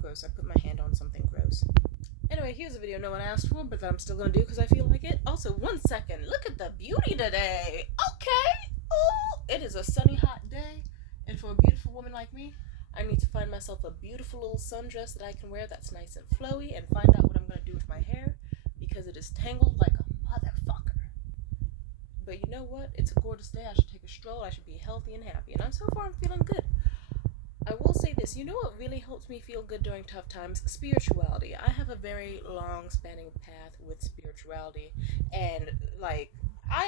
Gross. I put my hand on something gross. Anyway, here's a video no one asked for, but that I'm still gonna do because I feel like it. Also, 1 second. Look at the beauty today. Okay. Oh, it is a sunny, hot day, and for a beautiful woman like me, I need to find myself a beautiful little sundress that I can wear that's nice and flowy, and find out what I'm gonna do with my hair because it is tangled like a motherfucker. But you know what? It's a gorgeous day. I should take a stroll. I should be healthy and happy, and so far I'm feeling good. I will say this, you know what really helps me feel good during tough times? Spirituality. I have a very long spanning path with spirituality, and I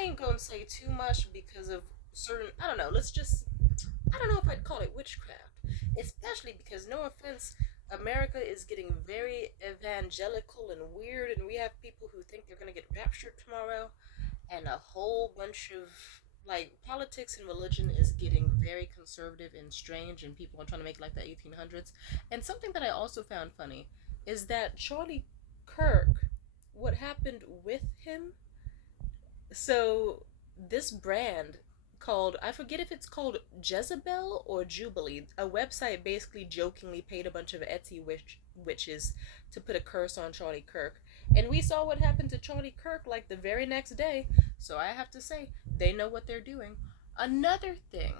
ain't gonna say too much because of certain, I don't know, I don't know if I'd call it witchcraft, especially because, no offense, America is getting very evangelical and weird, and we have people who think they're gonna get raptured tomorrow, and a whole bunch of politics and religion is getting very conservative and strange, and people are trying to make like the 1800s. And something that I also found funny is that Charlie Kirk, what happened with him, so this brand called, I forget if it's called Jezebel or Jubilee, a website basically jokingly paid a bunch of Etsy witches to put a curse on Charlie Kirk. And we saw what happened to Charlie Kirk like the very next day. So I have to say, they know what they're doing. Another thing,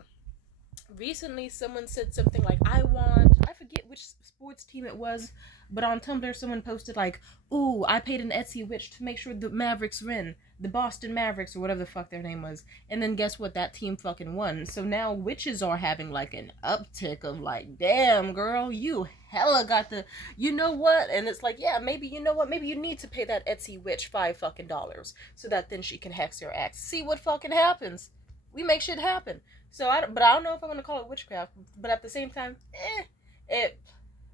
recently someone said something like, I forget which sports team it was, but on Tumblr someone posted like, ooh, I paid an Etsy witch to make sure the Mavericks win, the Boston Mavericks or whatever the fuck their name was. And then guess what? That team fucking won. So now witches are having like an uptick of like, damn girl, you hella got the, you know what? And it's like, yeah, maybe, you know what? Maybe you need to pay that Etsy witch $5 so that then she can hex your ex. See what fucking happens. We make shit happen. So I don't know if I'm gonna call it witchcraft. But at the same time,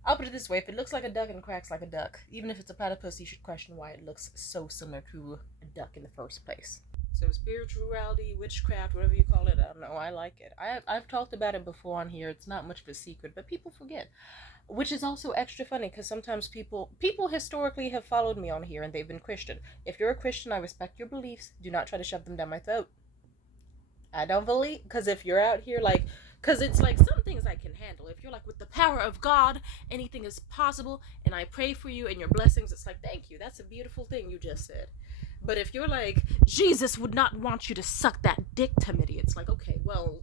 I'll put it this way: if it looks like a duck and cracks like a duck, even if it's a platypus, you should question why it looks so similar to a duck in the first place. So spirituality, witchcraft, whatever you call it, I don't know. I like it. I've talked about it before on here. It's not much of a secret, but people forget. Which is also extra funny because sometimes people historically have followed me on here and they've been Christian. If you're a Christian, I respect your beliefs. Do not try to shove them down my throat. I don't believe, because if you're out here because it's like some things I can handle. If you're like, with the power of God, anything is possible, and I pray for you and your blessings, it's like, thank you. That's a beautiful thing you just said. But if you're like, Jesus would not want you to suck that dick to me, it's like, okay, well,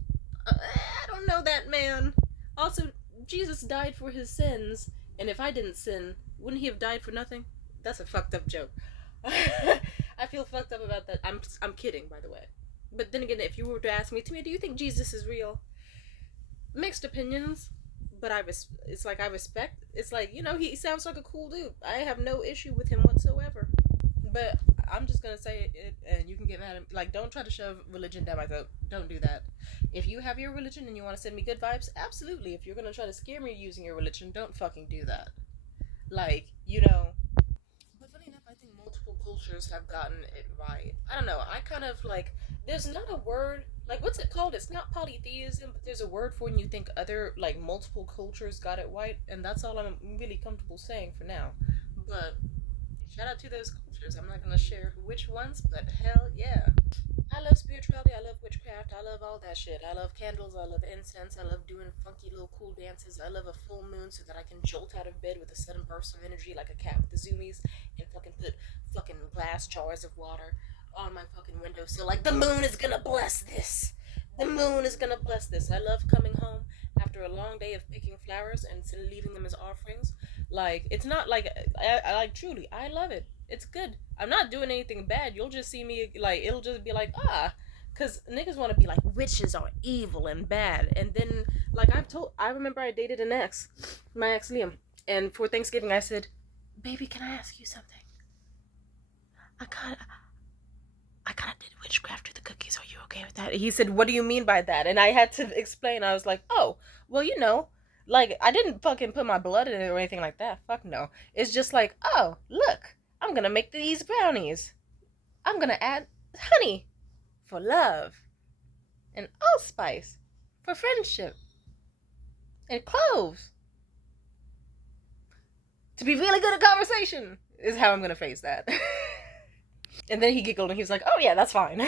I don't know that man. Also, Jesus died for his sins, and if I didn't sin, wouldn't he have died for nothing? That's a fucked up joke. I feel fucked up about that. I'm kidding, by the way. But then again, if you were to ask me, Timmy, do you think Jesus is real? Mixed opinions, but it's like I respect. It's like, he sounds like a cool dude. I have no issue with him whatsoever. But I'm just gonna say it, and you can get mad at me. Like, don't try to shove religion down my throat. Don't do that. If you have your religion and you want to send me good vibes, absolutely. If you're gonna try to scare me using your religion, don't fucking do that. Like, But funny enough, I think multiple cultures have gotten it right. I don't know. I kind of there's not a word, what's it called? It's not polytheism, but there's a word for when you think other, multiple cultures got it right, and that's all I'm really comfortable saying for now. But shout out to those cultures. I'm not gonna share which ones, but hell yeah. I love spirituality, I love witchcraft, I love all that shit. I love candles, I love incense, I love doing funky little cool dances, I love a full moon so that I can jolt out of bed with a sudden burst of energy like a cat with the zoomies, and fucking put fucking glass jars of water on my fucking windowsill. Like, the moon is gonna bless this. The moon is gonna bless this. I love coming home after a long day of picking flowers and leaving them as offerings. It's not like, I like, truly, I love it. It's good. I'm not doing anything bad. You'll just see me, it'll just be like, because niggas want to be like, witches are evil and bad. And then, I remember I dated an ex, my ex Liam, and for Thanksgiving I said, baby, can I ask you something? I kind of did witchcraft to the cookies. Are you okay with that? He said, what do you mean by that? And I had to explain. I was like, oh, well, I didn't fucking put my blood in it or anything like that. Fuck no. It's just like, oh, look, I'm gonna make these brownies. I'm gonna add honey for love, and allspice for friendship, and cloves to be really good at conversation, is how I'm gonna phrase that. And then he giggled and he was like, oh yeah, that's fine.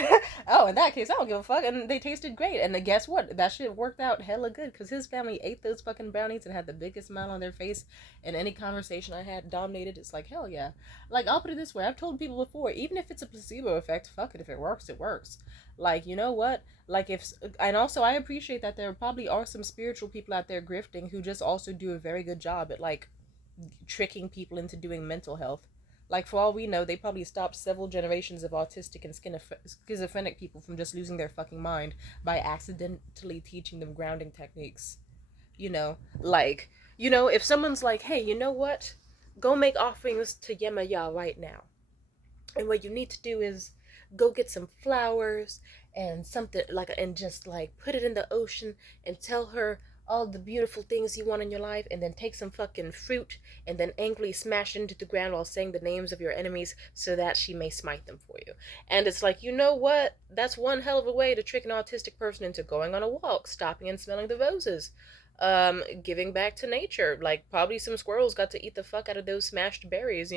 Oh, in that case, I don't give a fuck. And they tasted great. And then guess what? That shit worked out hella good because his family ate those fucking brownies and had the biggest smile on their face. And any conversation I had dominated, it's like, hell yeah. Like, I'll put it this way. I've told people before, even if it's a placebo effect, fuck it. If it works, it works. Like, you know what? Like, and also I appreciate that there probably are some spiritual people out there grifting who just also do a very good job at, like, tricking people into doing mental health. Like, for all we know, they probably stopped several generations of autistic and schizophrenic people from just losing their fucking mind by accidentally teaching them grounding techniques. You know, like, if someone's like, hey, you know what? Go make offerings to Yemaya right now. And what you need to do is go get some flowers and something, like, and just, like, put it in the ocean and tell her all the beautiful things you want in your life, and then take some fucking fruit and then angrily smash it into the ground while saying the names of your enemies so that she may smite them for you. And it's like, you know what? That's one hell of a way to trick an autistic person into going on a walk, stopping and smelling the roses. Giving back to nature. Like, probably some squirrels got to eat the fuck out of those smashed berries,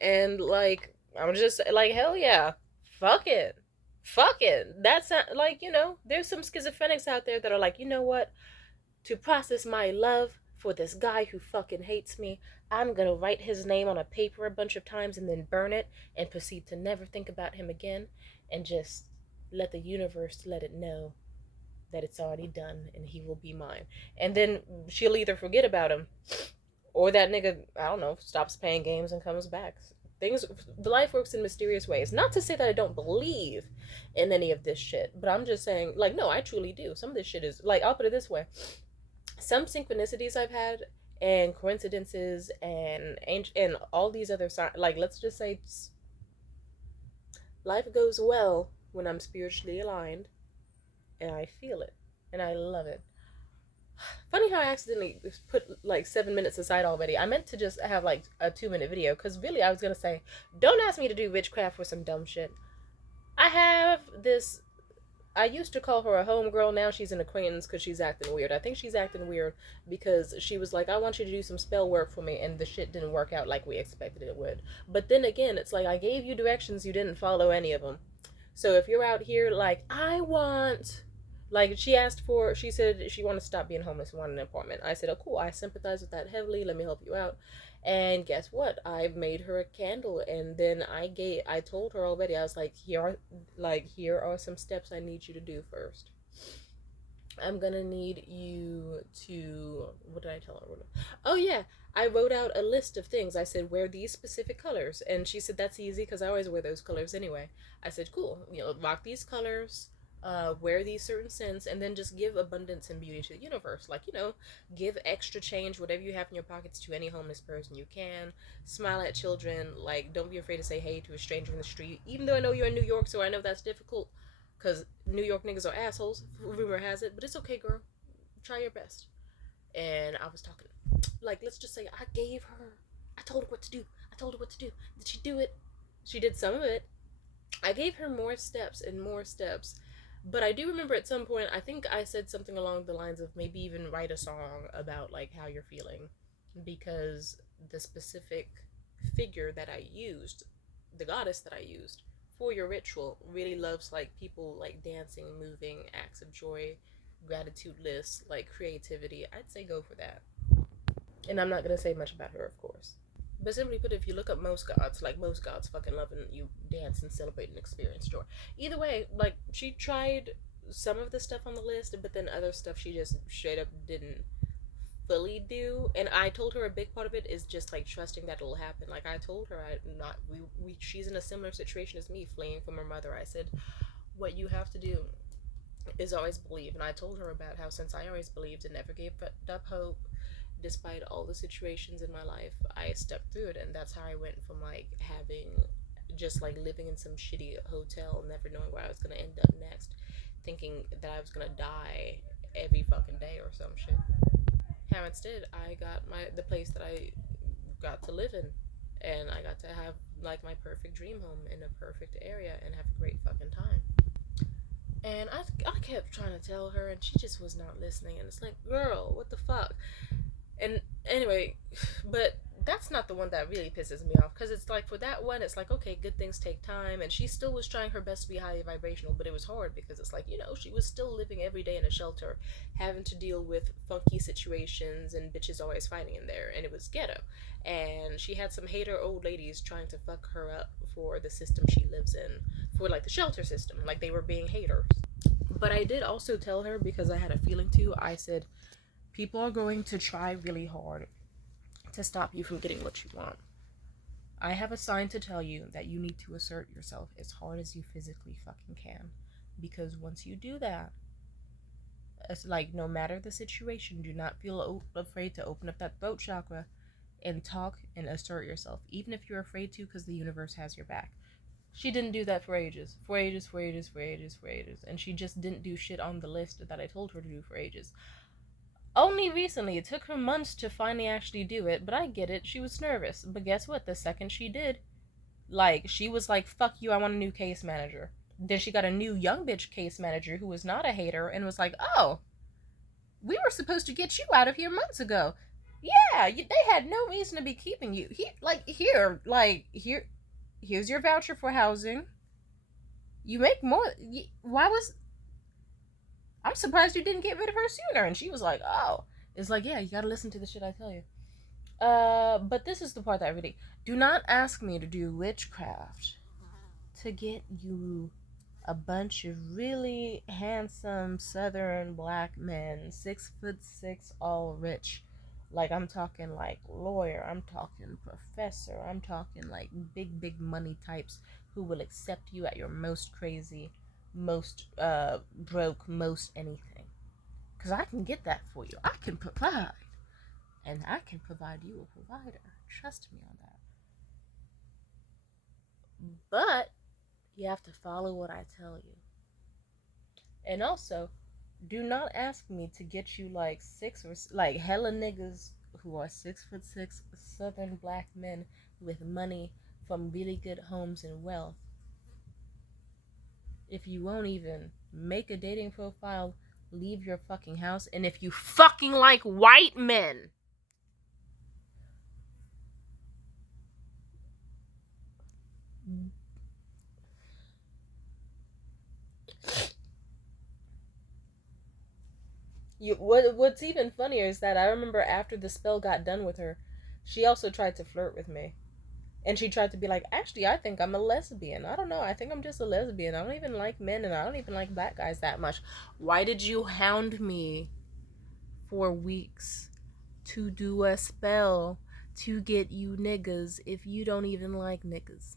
And, like, I'm just like, hell yeah. Fuck it. Fuck it. That's not, like, there's some schizophrenics out there that are like, you know what? To process my love for this guy who fucking hates me, I'm gonna write his name on a paper a bunch of times and then burn it and proceed to never think about him again and just let the universe let it know that it's already done and he will be mine. And then she'll either forget about him or that nigga, I don't know, stops playing games and comes back. Life works in mysterious ways. Not to say that I don't believe in any of this shit, but I'm just saying, like, no, I truly do. Some of this shit is, like, I'll put it this way. Some synchronicities I've had and coincidences and all these other signs, like, let's just say life goes well when I'm spiritually aligned and I feel it and I love it. Funny how I accidentally put like 7 minutes aside already. I meant to just have like a 2-minute video because really I was gonna say, don't ask me to do witchcraft for some dumb shit. I used to call her a homegirl. Now she's an acquaintance because she's acting weird. I think she's acting weird because she was like, I want you to do some spell work for me, and the shit didn't work out like we expected it would. But then again, it's like I gave you directions, you didn't follow any of them. So if you're out here like, she said she wanted to stop being homeless and wanted an apartment. I said, oh cool, I sympathize with that heavily, let me help you out. And guess what? I made her a candle, and then I told her already, I was like, here are some steps I need you to do first. I'm gonna need you to, what did I tell her? Oh yeah, I wrote out a list of things. I said, wear these specific colors. And she said, that's easy because I always wear those colors anyway. I said, cool, rock these colors, wear these certain scents, and then just give abundance and beauty to the universe. Like, give extra change, whatever you have in your pockets, to any homeless person you can. Smile at children. Like, don't be afraid to say hey to a stranger in the street, even though I know you're in New York, so I know that's difficult because New York niggas are assholes, rumor has it. But it's okay, girl, try your best. And I was talking, like, let's just say I told her what to do. Did she do it? She did some of it. I gave her more steps and more steps. But I do remember at some point, I think I said something along the lines of maybe even write a song about, like, how you're feeling. Because the specific figure that I used, the goddess that I used for your ritual, really loves, like, people, like, dancing, moving, acts of joy, gratitude lists, like, creativity. I'd say go for that. And I'm not going to say much about her, of course. But simply put, if you look up most gods fucking love and you dance and celebrate and experience joy. Either way, like, she tried some of the stuff on the list, but then other stuff she just straight up didn't fully do. And I told her a big part of it is just, like, trusting that it'll happen. Like, I told her she's in a similar situation as me, fleeing from her mother. I said, what you have to do is always believe. And I told her about how, since I always believed and never gave up hope, despite all the situations in my life, I stuck through it. And that's how I went from, like, having just, like, living in some shitty hotel, never knowing where I was going to end up next, thinking that I was going to die every fucking day or some shit. How instead I got the place that I got to live in, and I got to have, like, my perfect dream home in a perfect area and have a great fucking time. And I kept trying to tell her, and she just was not listening. And it's like, girl, what the fuck? And anyway, but that's not the one that really pisses me off, because it's like, for that one, it's like, okay, good things take time, and she still was trying her best to be highly vibrational, but it was hard because it's like, she was still living every day in a shelter, having to deal with funky situations and bitches always fighting in there, and it was ghetto, and she had some hater old ladies trying to fuck her up for the system she lives in, for like the shelter system, like they were being haters. But I did also tell her, because I had a feeling to, I said, people are going to try really hard to stop you from getting what you want. I have a sign to tell you that you need to assert yourself as hard as you physically fucking can. Because once you do that, it's like, no matter the situation, do not feel afraid to open up that throat chakra and talk and assert yourself. Even if you're afraid to, because the universe has your back. She didn't do that for ages. And she just didn't do shit on the list that I told her to do for ages. Only recently, it took her months to finally actually do it, but I get it, she was nervous. But guess what, the second she did, she was like, fuck you, I want a new case manager. Then she got a new young bitch case manager who was not a hater and was like, oh, we were supposed to get you out of here months ago. Yeah, they had no reason to be keeping you. Here's your voucher for housing. You make more. I'm surprised you didn't get rid of her sooner. And she was like, oh. It's like, yeah, you gotta listen to the shit I tell you. But this is the part that I really... Do not ask me to do witchcraft to get you a bunch of really handsome southern black men, 6'6", all rich. Like, I'm talking like lawyer, I'm talking professor, I'm talking like big money types who will accept you at your most crazy, most broke, most anything. Because I can get that for you. I can provide. And I can provide you a provider. Trust me on that. But you have to follow what I tell you. And also, do not ask me to get you like hella niggas who are 6'6" southern black men with money from really good homes and wealth if you won't even make a dating profile, leave your fucking house, and if you fucking like white men. What's even funnier is that I remember after the spell got done with her, she also tried to flirt with me. And she tried to be like, actually, I think I'm a lesbian. I don't know. I think I'm just a lesbian. I don't even like men, and I don't even like black guys that much. Why did you hound me for weeks to do a spell to get you niggas if you don't even like niggas?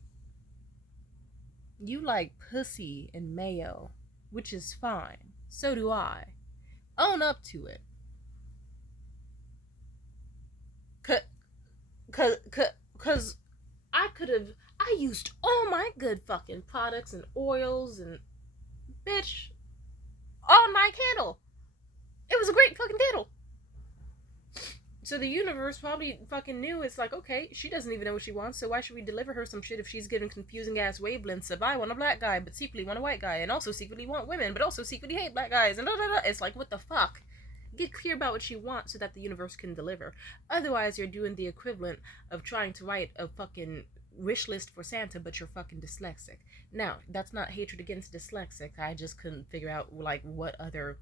You like pussy and mayo, which is fine. So do I. Own up to it. Cause I used all my good fucking products and oils and bitch, all my candle. It was a great fucking candle. So the universe probably fucking knew. It's like, okay, she doesn't even know what she wants, so why should we deliver her some shit if she's giving confusing ass wavelengths of I want a black guy, but secretly want a white guy, and also secretly want women, but also secretly hate black guys, and It's like, what the fuck? Get clear about what you want so that the universe can deliver. Otherwise, you're doing the equivalent of trying to write a fucking wish list for Santa, but you're fucking dyslexic. Now, that's not hatred against dyslexic. I just couldn't figure out, like, what other...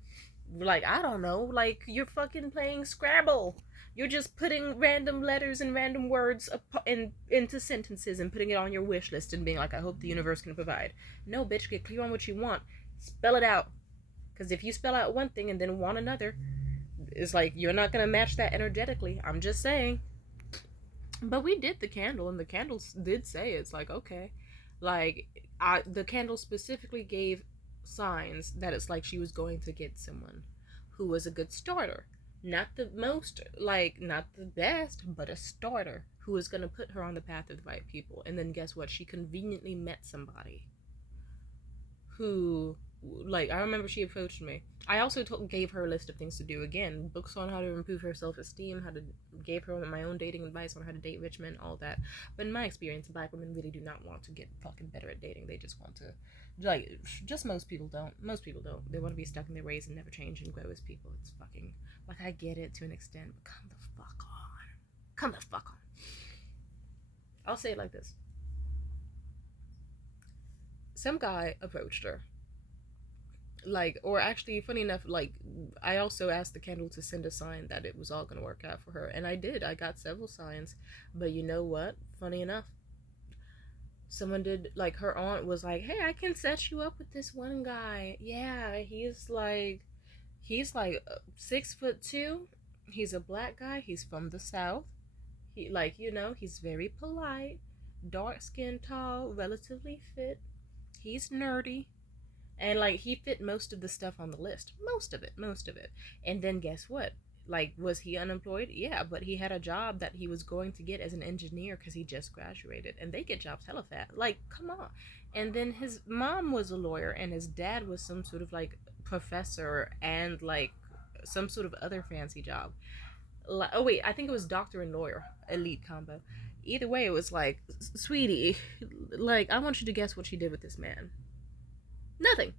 Like, I don't know. Like, you're fucking playing Scrabble. You're just putting random letters and random words into sentences and putting it on your wish list and being like, I hope the universe can provide. No, bitch, get clear on what you want. Spell it out. Because if you spell out one thing and then want another, it's like, you're not going to match that energetically. I'm just saying. But we did the candle, and the candles did say, it's like, okay. Like, the candle specifically gave signs that it's like she was going to get someone who was a good starter. Not the most, not the best, but a starter who was going to put her on the path of the right people. And then guess what? She conveniently met somebody who... Like, I remember she approached me. I also gave her a list of things to do. Again, books on how to improve her self-esteem, gave her my own dating advice on how to date rich men, all that. But in my experience, black women really do not want to get fucking better at dating. They just want to, just most people don't. Most people don't. They want to be stuck in their ways and never change and grow as people. It's fucking, I get it to an extent, but come the fuck on. Come the fuck on. I'll say it like this. Some guy approached her. Like, or actually, funny enough, like, I also asked the candle to send a sign that it was all gonna work out for her. And I did. I got several signs. But you know what? Funny enough, someone did, like, her aunt was like, hey, I can set you up with this one guy. Yeah, he's like 6'2". He's a black guy. He's from the South. He, like, he's very polite, dark skin, tall, relatively fit. He's nerdy. And like he fit most of the stuff on the list. Most of it. And then guess what? Like, was he unemployed? Yeah, but he had a job that he was going to get as an engineer because he just graduated. And they get jobs hella fast. Like, come on. And then his mom was a lawyer and his dad was some sort of like professor and like some sort of other fancy job. Oh wait, I think it was doctor and lawyer, elite combo. Either way, it was like, sweetie, like, I want you to guess what she did with this man. Nothing.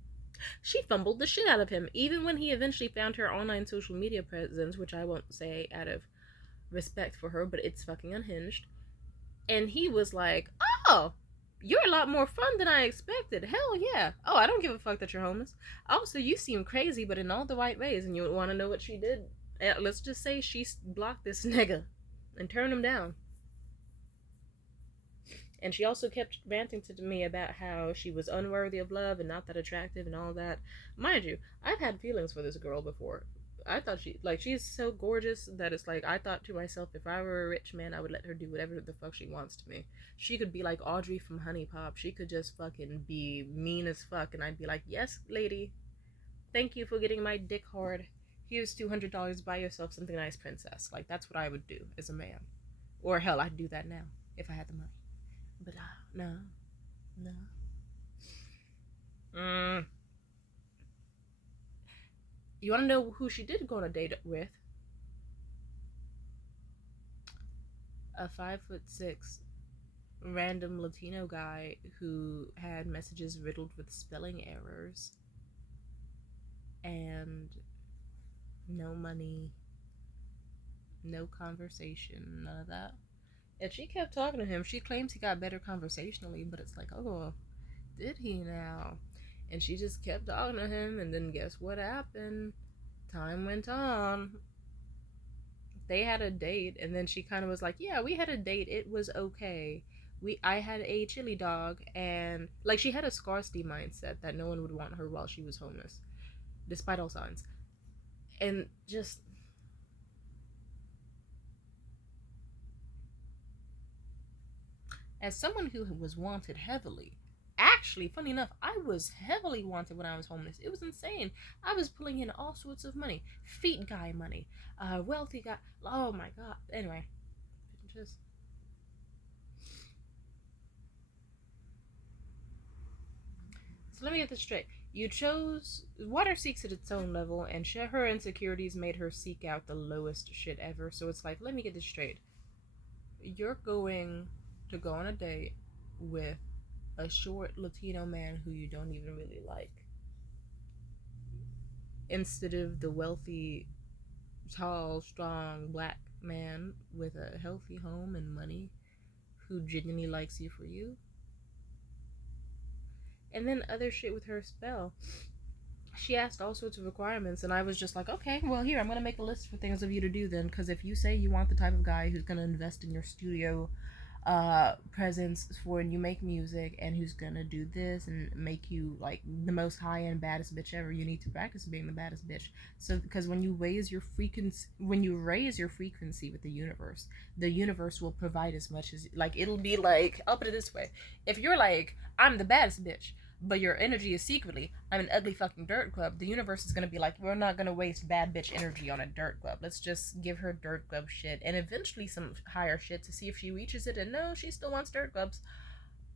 She fumbled the shit out of him, even when he eventually found her online social media presence, which I won't say out of respect for her, but it's fucking unhinged. And he was like, oh, you're a lot more fun than I expected. Hell yeah. Oh, I don't give a fuck that you're homeless. Also, you seem crazy, but in all the right ways. And you want to know what she did? Let's just say she blocked this nigga and turned him down. And she also kept ranting to me about how she was unworthy of love and not that attractive and all that. Mind you, I've had feelings for this girl before. I thought she's so gorgeous that it's like, I thought to myself, if I were a rich man, I would let her do whatever the fuck she wants to me. She could be like Audrey from Honey Pop. She could just fucking be mean as fuck, and I'd be like, yes, lady, thank you for getting my dick hard. Here's $200, buy yourself something nice, princess. Like, that's what I would do as a man. Or hell, I'd do that now, if I had the money. But no. You want to know who she did go on a date with? A 5'6" random Latino guy who had messages riddled with spelling errors and no money, no conversation, none of that. And she kept talking to him. She claims he got better conversationally, but it's like, oh, did he now? And she just kept talking to him, and then guess what happened? Time went on. They had a date, and then she kind of was like, yeah, we had a date. It was okay. I had a chili dog, and like, she had a scarcity mindset that no one would want her while she was homeless, despite all signs. And just, as someone who was wanted heavily, actually, funny enough, I was heavily wanted when I was homeless. It was insane. I was pulling in all sorts of money. Feet guy money. Wealthy guy. Oh my god. Anyway. Just. So let me get this straight. You chose. Water seeks at its own level, and her insecurities made her seek out the lowest shit ever. So it's like, let me get this straight. You're going to go on a date with a short Latino man who you don't even really like, instead of the wealthy, tall, strong black man with a healthy home and money who genuinely likes you for you. And then other shit with her spell. She asked all sorts of requirements, and I was just like, okay, well, here, I'm gonna make a list for things of you to do then, because if you say you want the type of guy who's gonna invest in your studio presence for when you make music, and who's gonna do this and make you like the most high-end baddest bitch ever, you need to practice being the baddest bitch. So because when you raise your frequency with the universe will provide as much as, like, it'll be like, I'll put it this way, if you're like, I'm the baddest bitch, but your energy is secretly, I'm an ugly fucking dirt club, the universe is gonna be like, we're not gonna waste bad bitch energy on a dirt club. Let's just give her dirt club shit, and eventually some higher shit to see if she reaches it, and no, she still wants dirt clubs.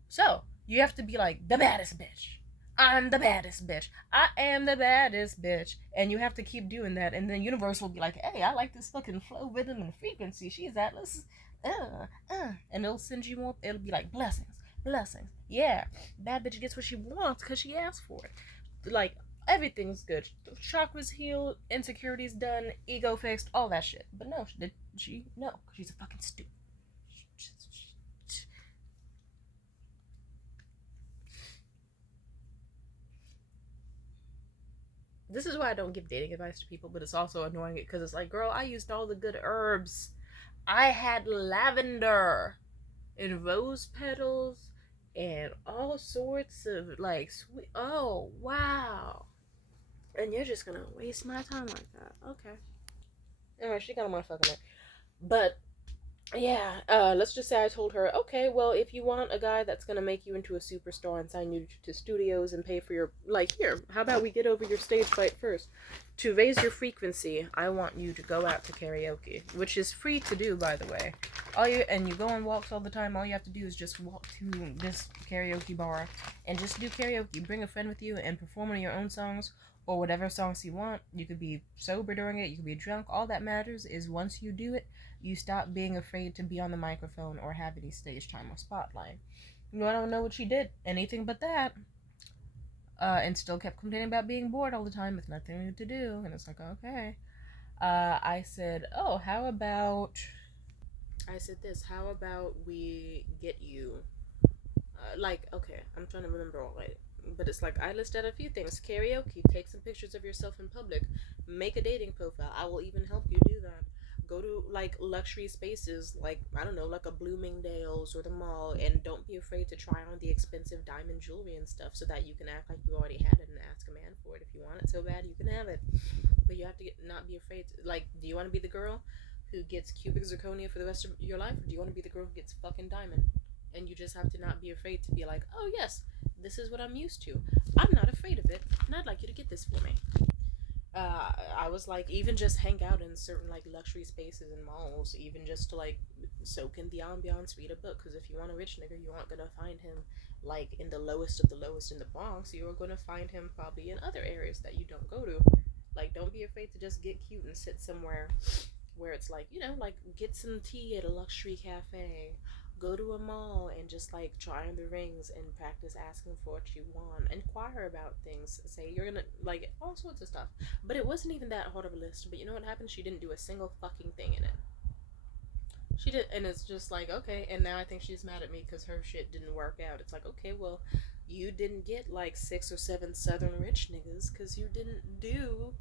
So, you have to be like, the baddest bitch. I'm the baddest bitch. I am the baddest bitch. And you have to keep doing that, and then the universe will be like, hey, I like this fucking flow, rhythm, and frequency she's at. Let's, and it'll send you more, it'll be like, blessings. Yeah, bad bitch gets what she wants because she asked for it. Like, everything's good. Chakras healed, insecurities done, ego fixed, all that shit. But no, did she? No, she's a fucking stupid. This is why I don't give dating advice to people, but it's also annoying because it's like, girl, I used all the good herbs. I had lavender and rose petals and all sorts of like sweet. Oh, wow. And you're just gonna waste my time like that. Okay. Anyway, she got on my fucking neck. But yeah, let's just say I told her, okay, well, if you want a guy that's gonna make you into a superstar and sign you to studios and pay for your, like, here, how about we get over your stage fright first? To raise your frequency, I want you to go out to karaoke, which is free to do, by the way. And you go on walks all the time. All you have to do is just walk to this karaoke bar and just do karaoke. Bring a friend with you and perform one of your own songs or whatever songs you want. You could be sober during it. You could be drunk. All that matters is once you do it, you stop being afraid to be on the microphone or have any stage time or spotlight. I don't know what she did. Anything but that. And still kept complaining about being bored all the time with nothing to do. And it's like, okay. I said, oh, how about... I said this, how about we get you... okay, I'm trying to remember all right. But it's like, I listed a few things. Karaoke, take some pictures of yourself in public. Make a dating profile. I will even help you do that. Go to, like, luxury spaces, like, I don't know, like a Bloomingdale's or the mall, and don't be afraid to try on the expensive diamond jewelry and stuff so that you can act like you already had it and ask a man for it. If you want it so bad, you can have it. But you have to not be afraid to, like, do you want to be the girl who gets cubic zirconia for the rest of your life, or do you want to be the girl who gets fucking diamond? And you just have to not be afraid to be like, oh yes, this is what I'm used to. I'm not afraid of it, and I'd like you to get this for me. I was like, even just hang out in certain like luxury spaces and malls, even just to like soak in the ambiance, read a book. Because if you want a rich nigga, you aren't gonna find him like in the lowest of the lowest in the Bronx. You're gonna find him probably in other areas that you don't go to. Like, don't be afraid to just get cute and sit somewhere where it's like, you know, like get some tea at a luxury cafe. Go to a mall and just like try on the rings and practice asking for what you want. Inquire about things. Say you're gonna like all sorts of stuff. But it wasn't even that hard of a list. But you know what happened? She didn't do a single fucking thing in it. She did, and it's just like, okay. And now I think she's mad at me because her shit didn't work out. It's like, okay, well, you didn't get like 6 or 7 southern rich niggas because you didn't do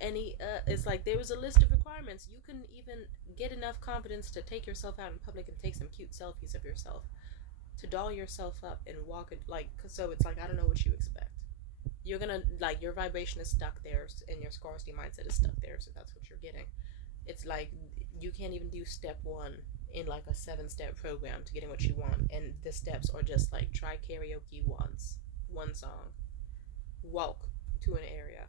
any it's like there was a list of requirements. You couldn't even get enough confidence to take yourself out in public and take some cute selfies of yourself, to doll yourself up and walk it like. So it's like, I don't know what you expect. You're gonna like, your vibration is stuck there and your scarcity mindset is stuck there, so that's what you're getting. It's like you can't even do step 1 in like a 7-step program to getting what you want, and the steps are just like, try karaoke once, one song, walk to an area,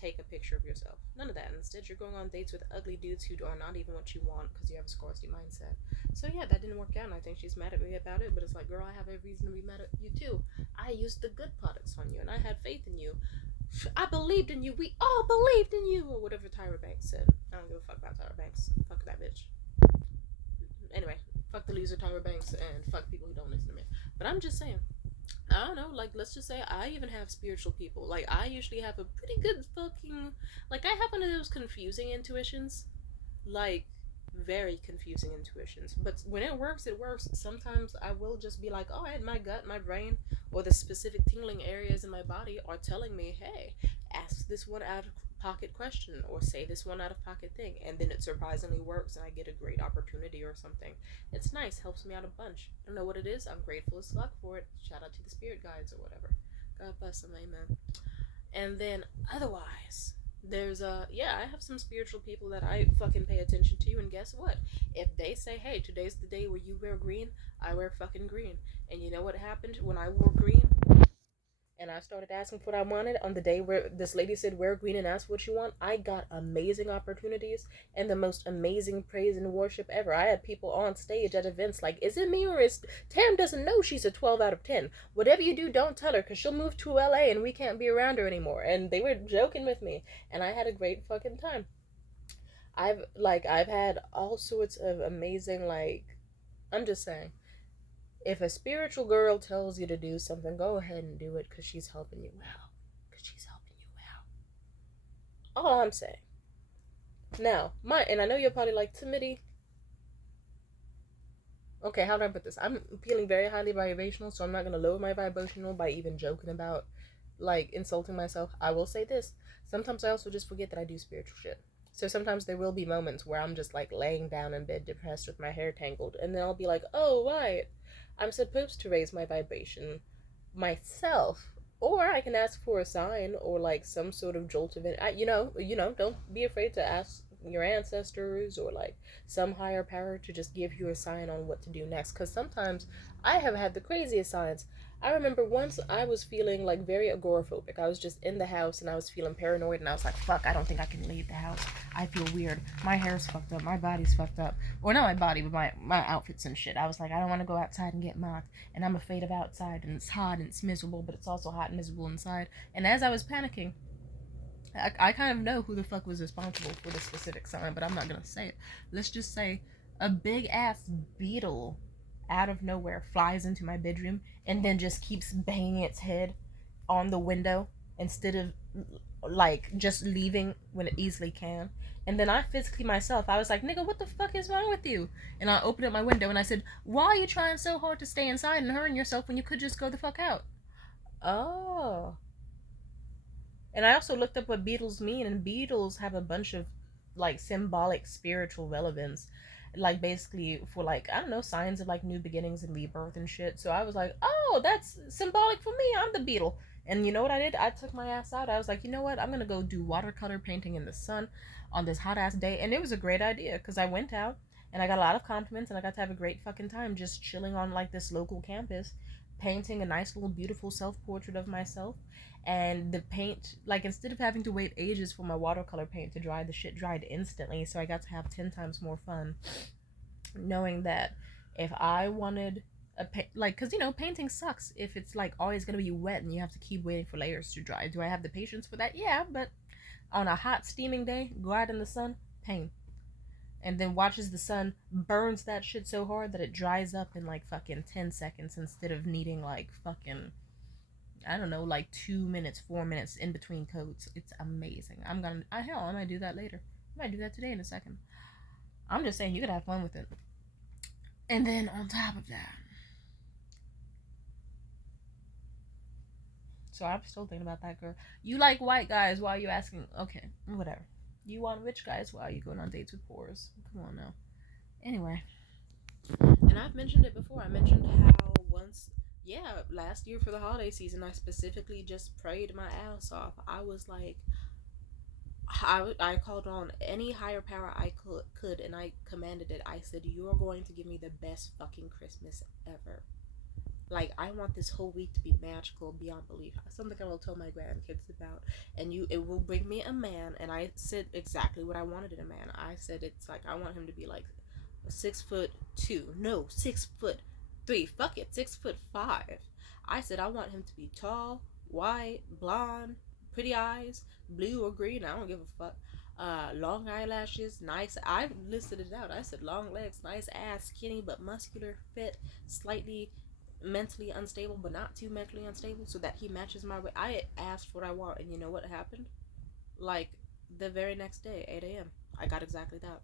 take a picture of yourself. None of that. Instead, you're going on dates with ugly dudes who are not even what you want because you have a scarcity mindset. So yeah, that didn't work out, and I think she's mad at me about it. But it's like, girl, I have every reason to be mad at you too. I used the good products on you, and I had faith in you. I believed in you. We all believed in you, or whatever Tyra Banks said. I don't give a fuck about Tyra Banks. Fuck that bitch. Anyway, fuck the loser Tyra Banks, and fuck people who don't listen to me. But I'm just saying, I don't know, like, let's just say I even have spiritual people. Like, I usually have a pretty good fucking, like, I have one of those confusing intuitions. Like, very confusing intuitions. But when it works, it works. Sometimes I will just be like, oh, my gut, my brain, or the specific tingling areas in my body are telling me, hey, ask this one out of pocket question, or say this one out of pocket thing, and then it surprisingly works and I get a great opportunity or something. It's nice, helps me out a bunch. I don't know what it is, I'm grateful as fuck for it. Shout out to the spirit guides or whatever. God bless them, amen. And then otherwise, there's I have some spiritual people that I fucking pay attention to, and guess what? If they say, hey, today's the day where you wear green, I wear fucking green. And you know what happened when I wore green? And I started asking for what I wanted on the day where this lady said, wear green and ask what you want. I got amazing opportunities and the most amazing praise and worship ever. I had people on stage at events like, is it me or is Tam doesn't know she's a 12 out of 10. Whatever you do, don't tell her because she'll move to LA and we can't be around her anymore. And they were joking with me and I had a great fucking time. I've had all sorts of amazing, like, I'm just saying, if a spiritual girl tells you to do something, go ahead and do it because she's helping you out. All I'm saying. Now, and I know you're probably like, Timothy. Okay, how do I put this? I'm feeling very highly vibrational, so I'm not going to lower my vibrational by even joking about like insulting myself, I will say this. Sometimes I also just forget that I do spiritual shit. So sometimes there will be moments where I'm just like laying down in bed depressed with my hair tangled, and then I'll be like, oh, right, I'm supposed to raise my vibration myself. Or I can ask for a sign or like some sort of jolt of it. Don't be afraid to ask your ancestors or like some higher power to just give you a sign on what to do next. Because sometimes I have had the craziest signs. I remember once I was feeling like very agoraphobic. I was just in the house and I was feeling paranoid and I was like, fuck, I don't think I can leave the house. I feel weird. My hair's fucked up. My body's fucked up. Or not my body, but my outfits and shit. I was like, I don't want to go outside and get mocked. And I'm afraid of outside and it's hot and it's miserable, but it's also hot and miserable inside. And as I was panicking, I kind of know who the fuck was responsible for the specific sign, but I'm not gonna say it. Let's just say a big ass beetle out of nowhere flies into my bedroom and then just keeps banging its head on the window instead of like just leaving when it easily can. And then I physically myself, I was like, nigga, what the fuck is wrong with you? And I opened up my window and I said, why are you trying so hard to stay inside and hurting yourself when you could just go the fuck out? Oh. And I also looked up what beetles mean, and beetles have a bunch of like symbolic spiritual relevance, like basically for like, I don't know, signs of like new beginnings and rebirth and shit. So I was like, oh, that's symbolic for me. I'm the beetle. And you know what I did? I took my ass out. I was like, you know what? I'm gonna go do watercolor painting in the sun on this hot ass day. And it was a great idea because I went out and I got a lot of compliments and I got to have a great fucking time just chilling on like this local campus, painting a nice little beautiful self portrait of myself. And the paint, like, instead of having to wait ages for my watercolor paint to dry, the shit dried instantly. So I got to have 10 times more fun knowing that if I wanted like, because painting sucks if it's like always gonna be wet and you have to keep waiting for layers to dry. Do I have the patience for that? Yeah, but on a hot steaming day, go out in the sun, paint, and then watches the sun burns that shit so hard that it dries up in like fucking 10 seconds instead of needing like fucking, I don't know, like 2 minutes, 4 minutes in between coats. It's amazing. Hell, I might do that later. I might do that today in a second. I'm just saying, you could have fun with it. And then on top of that, so I'm still thinking about that girl. You like white guys? Why are you asking? Okay, whatever. You want rich guys? Why are you going on dates with poors? Come on now. Anyway, and I've mentioned it before. I mentioned how once, yeah, last year for the holiday season, I specifically just prayed my ass off. I was like, I called on any higher power I could, and I commanded it. I said, "You are going to give me the best fucking Christmas ever. Like, I want this whole week to be magical beyond belief. Something I will tell my grandkids about. And it will bring me a man." And I said exactly what I wanted in a man. I said it's like I want him to be like 6'2". No, 6'3". Fuck it, 6'5". I said I want him to be tall, white, blonde, pretty eyes, blue or green. I don't give a fuck. Long eyelashes, nice. I listed it out. I said long legs, nice ass, skinny but muscular, fit, slightly mentally unstable but not too mentally unstable, so that he matches my way. I asked what I want, and you know what happened? Like the very next day, 8 a.m., I got exactly that.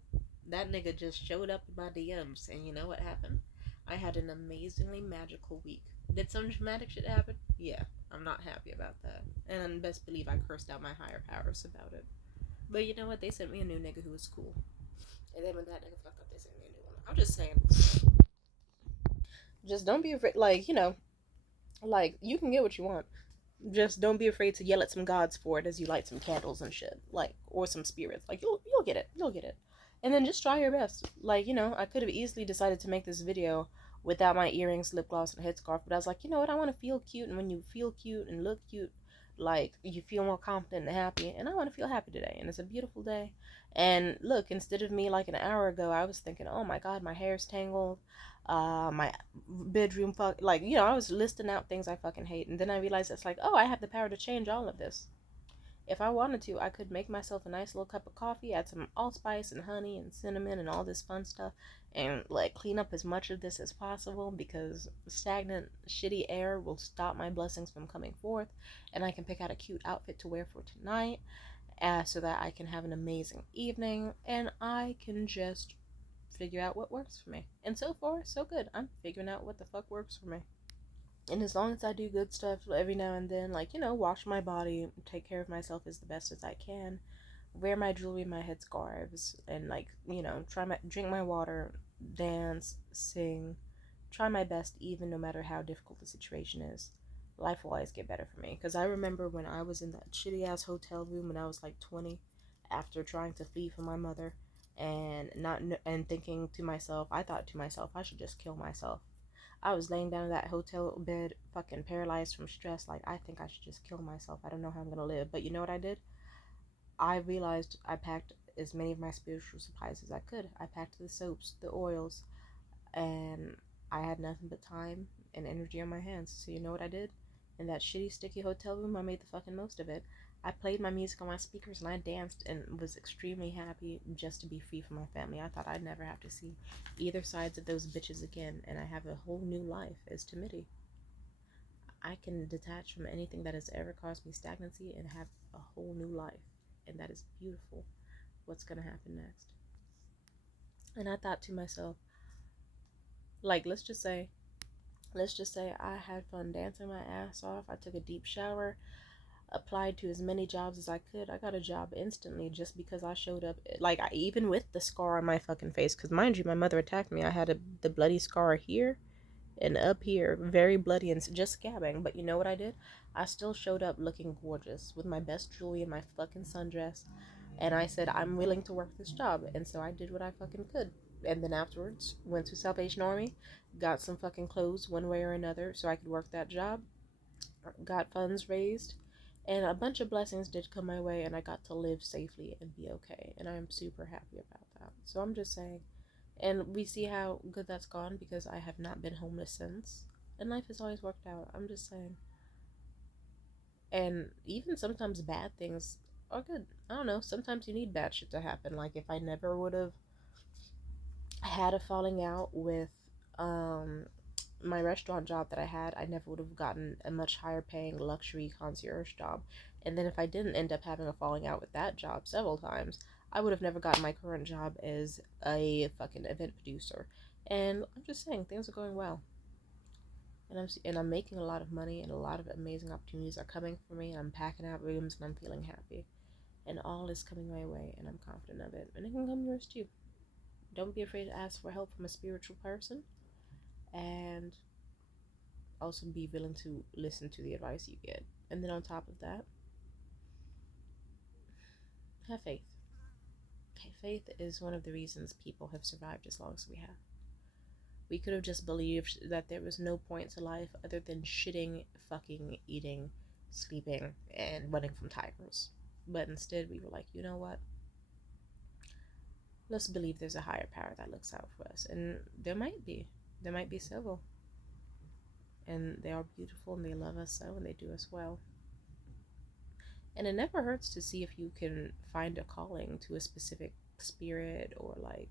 That nigga just showed up in my DMs, and you know what happened? I had an amazingly magical week. Did some dramatic shit happen? Yeah, I'm not happy about that. And best believe I cursed out my higher powers about it. But you know what? They sent me a new nigga who was cool. And then when that nigga fucked up, they sent me a new one. I'm just saying. Just don't be afraid. Like, like, you can get what you want. Just don't be afraid to yell at some gods for it as you light some candles and shit. Like, or some spirits. Like, you'll get it. You'll get it. And then just try your best. Like, I could have easily decided to make this video without my earrings, lip gloss, and headscarf. But I was like, you know what? I want to feel cute. And when you feel cute and look cute, like, you feel more confident and happy. And I want to feel happy today. And it's a beautiful day. And look, instead of me like an hour ago, I was thinking, oh my god, my hair's tangled. My bedroom I was listing out things I fucking hate. And then I realized it's like, oh, I have the power to change all of this. If I wanted to, I could make myself a nice little cup of coffee, add some allspice and honey and cinnamon and all this fun stuff, and like clean up as much of this as possible, because stagnant, shitty air will stop my blessings from coming forth. And I can pick out a cute outfit to wear for tonight, so that I can have an amazing evening, and I can just figure out what works for me. And so far, so good. I'm figuring out what the fuck works for me. And as long as I do good stuff every now and then, like, wash my body, take care of myself as the best as I can, wear my jewelry, my headscarves, and, like, drink my water, dance, sing, try my best, even no matter how difficult the situation is, life will always get better for me. Because I remember when I was in that shitty ass hotel room when I was like 20, after trying to flee from my mother, and not and thinking to myself, I thought to myself, I should just kill myself. I was laying down in that hotel bed, fucking paralyzed from stress. Like, I think I should just kill myself. I don't know how I'm gonna live. But you know what I did? I realized I packed as many of my spiritual supplies as I could. I packed the soaps, the oils, and I had nothing but time and energy on my hands. So you know what I did? In that shitty, sticky hotel room, I made the fucking most of it. I played my music on my speakers and I danced and was extremely happy just to be free from my family. I thought I'd never have to see either sides of those bitches again, and I have a whole new life as Timidity. I can detach from anything that has ever caused me stagnancy and have a whole new life, and that is beautiful. What's gonna happen next? And I thought to myself, like, let's just say I had fun dancing my ass off. I took a deep shower, applied to as many jobs as I could. I got a job instantly just because I showed up. Like, even with the scar on my fucking face, because mind you, my mother attacked me. I had the bloody scar here and up here, very bloody and just scabbing. But you know what I did? I still showed up looking gorgeous with my best jewelry and my fucking sundress. And I said, I'm willing to work this job. And so I did what I fucking could. And then afterwards, went to Salvation Army, got some fucking clothes one way or another so I could work that job, got funds raised, and a bunch of blessings did come my way, and I got to live safely and be okay. And I am super happy about that. So I'm just saying, and we see how good that's gone because I have not been homeless since. And life has always worked out. I'm just saying. And even sometimes bad things are good. I don't know. Sometimes you need bad shit to happen. Like, if I never would have had a falling out with um my restaurant job that I had, I never would have gotten a much higher paying luxury concierge job. And then if I didn't end up having a falling out with that job several times, I would have never gotten my current job as a fucking event producer. And I'm just saying, things are going well. And I'm making a lot of money, and a lot of amazing opportunities are coming for me, and I'm packing out rooms, and I'm feeling happy. And all is coming my way, and I'm confident of it. And it can come yours too. Don't be afraid to ask for help from a spiritual person, and also be willing to listen to the advice you get. And then on top of that, have faith. Okay, faith is one of the reasons people have survived as long as we have. We could have just believed that there was no point to life other than shitting, fucking, eating, sleeping, and running from tigers. But instead, we were like, you know what? Let's believe there's a higher power that looks out for us. And there might be. There might be several. And they are beautiful, and they love us so, and they do us well. And it never hurts to see if you can find a calling to a specific spirit or, like,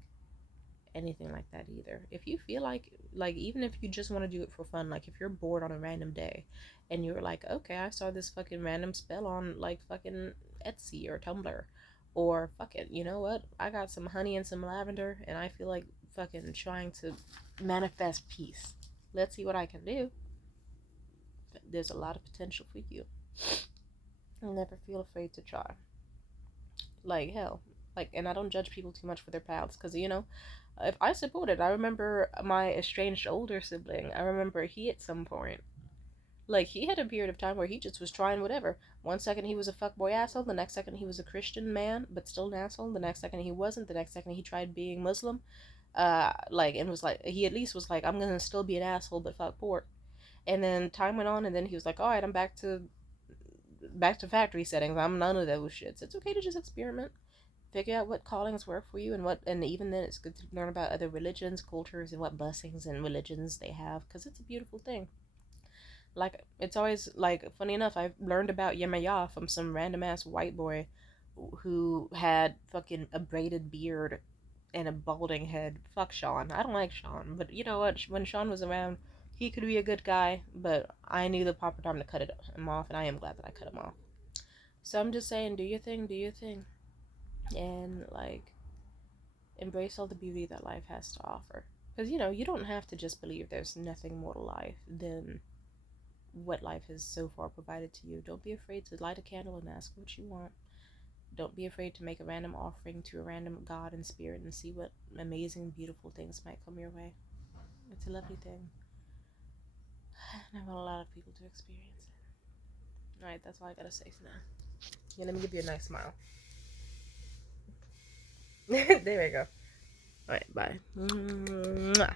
anything like that either. If you feel like even if you just want to do it for fun, like if you're bored on a random day and you're like, okay, I saw this fucking random spell on like fucking Etsy or Tumblr, or fuck it, you know what, I got some honey and some lavender and I feel like fucking trying to manifest peace. Let's see what I can do. There's a lot of potential for you. Never feel afraid to try. Like, hell, like, and I don't judge people too much for their paths, because if I support it. I remember my estranged older sibling. I remember he at some point, like, he had a period of time where he just was trying whatever. One second he was a fuckboy asshole, the next second he was a Christian man, but still an asshole. The next second he wasn't. The next second he tried being Muslim. Like, and was like, he at least was like, I'm gonna still be an asshole, but fuck pork. And then time went on, and then he was like, all right, I'm back to factory settings. I'm none of those shits. It's okay to just experiment, figure out what callings work for you, and even then it's good to learn about other religions, cultures, and what blessings and religions they have, because it's a beautiful thing. Like, it's always, like, funny enough, I learned about Yemaya from some random ass white boy who had fucking a braided beard and a balding head. Fuck Sean. I don't like Sean, but you know what? When Sean was around, he could be a good guy, but I knew the proper time to cut him off, and I am glad that I cut him off. So I'm just saying, do your thing, do your thing. And, like, embrace all the beauty that life has to offer. Because, you don't have to just believe there's nothing more to life than what life has so far provided to you. Don't be afraid to light a candle and ask what you want. Don't be afraid to make a random offering to a random god and spirit and see what amazing, beautiful things might come your way. It's a lovely thing. And I want a lot of people to experience it. Alright, that's all I gotta say for now. Yeah, let me give you a nice smile. There we go. Alright, bye. Mwah.